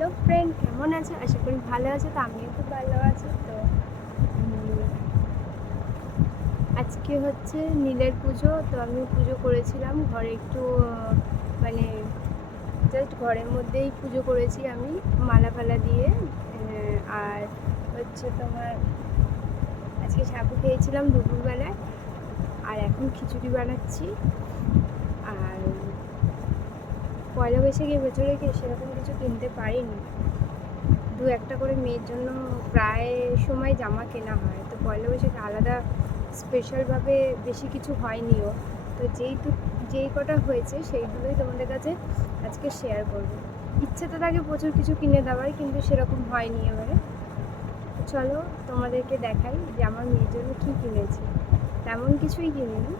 Hello friend, কেমন আছো? আশা করি ভালো আছো। তো আমিও খুব ভালো আছি। তো আজকে হচ্ছে নীলের পুজো। তো আমি পুজো করেছিলাম ঘরে একটু মানে জাস্ট ঘরের মধ্যেই পুজো করেছি আমি মালা ফালা দিয়ে। আর হচ্ছে তোমার আজকে সাবু খেয়েছিলাম দুপুরবেলায়, আর এখন খিচুড়ি বানাচ্ছি। আর পয়লা বৈশাখে বছরে সেরকম কিছু কিনতে পারিনি। দু একটা করে মেয়ের জন্য প্রায় সময় জামা কেনা হয়। তো পয়লা বৈশাখে আলাদা স্পেশালভাবে বেশি কিছু হয়নিও। তো যেই কটা হয়েছে সেইগুলোই তোমাদের কাছে আজকে শেয়ার করবো। ইচ্ছে তো থাকে প্রচুর কিছু কিনে দেওয়ার, কিন্তু সেরকম হয়নি এবারে। তো চলো তোমাদেরকে দেখাই যে আমার মেয়ের জন্য কী কিনেছি। তেমন কিছুই কিনিনি,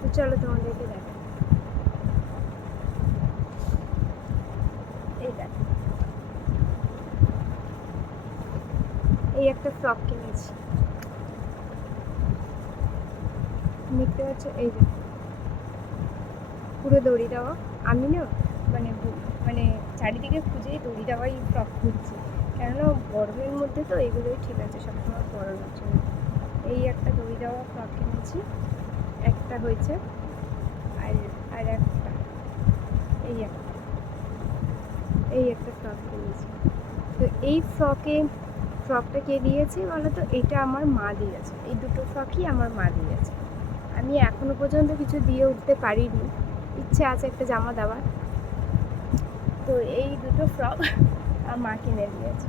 তো চলো তোমাদেরকে দেখাই। এই দেখো, এই একটা ফ্রক কিনেছি, দেখতে পাচ্ছ? এই যে পুরো দড়ি দেওয়া। আমি না মানে মানে চারিদিকে খুঁজেই দড়ি দেওয়াই ফ্রক খুঁজছি, কেননা গরমের মধ্যে তো এগুলোই ঠিক আছে সবসময় পরানোর জন্য। এই একটা দড়ি দেওয়া ফ্রক কিনেছি, একটা হয়েছে। আর আর একটা এই একটা ফ্রক কিনেছি। তো এই ফ্রকটা কে দিয়েছে বলো তো? এটা আমার মা দিয়েছে। এই দুটো ফ্রকই আমার মা দিয়েছে। আমি এখনো পর্যন্ত কিছু দিয়ে উঠতে পারিনি, ইচ্ছে আছে একটা জামা দেওয়ার। তো এই দুটো ফ্রক আমার মা কিনে দিয়েছে।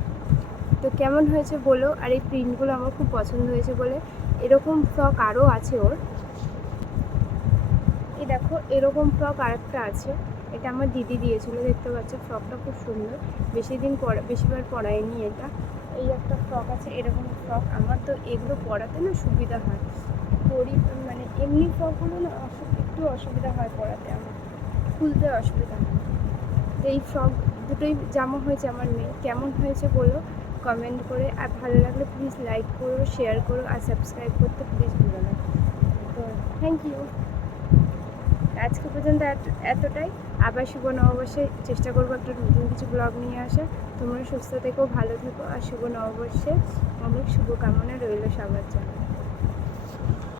তো কেমন হয়েছে বলো? আর এই প্রিন্টগুলো আমার খুব পছন্দ হয়েছে বলে এরকম ফ্রক আরও আছে ওর। এই দেখো, এরকম ফ্রক আরেকটা আছে, এটা আমার দিদি দিয়েছিল। দেখতে পাচ্ছ ফ্রকটা খুব সুন্দর, বেশিবার পরাইনি এটা। এই একটা ফ্রক আছে, এরকম ফ্রক। আমার তো এগুলো পরাতে না সুবিধা হয়, মানে এমনি ফ্রকগুলো না একটু অসুবিধা হয় পরাতে, আমার খুলতে অসুবিধা হয়। তো এই ফ্রক দুটোই জামা হয়েছে আমার মেয়ে। কেমন হয়েছে বলো কমেন্ট করে। আর ভালো লাগলে প্লিজ লাইক করো, শেয়ার করো, আর সাবস্ক্রাইব করতে প্লিজ ভুলো না। তো থ্যাংক ইউ। আজকে পর্যন্ত এতটাই। আবার শুভ নববর্ষে চেষ্টা করবো একটা নতুন কিছু ব্লগ নিয়ে আসা। তোমরা সুস্থ থেকো, ভালো থেকো, আর শুভ নববর্ষে অনেক শুভকামনা রইল সবার জন্য।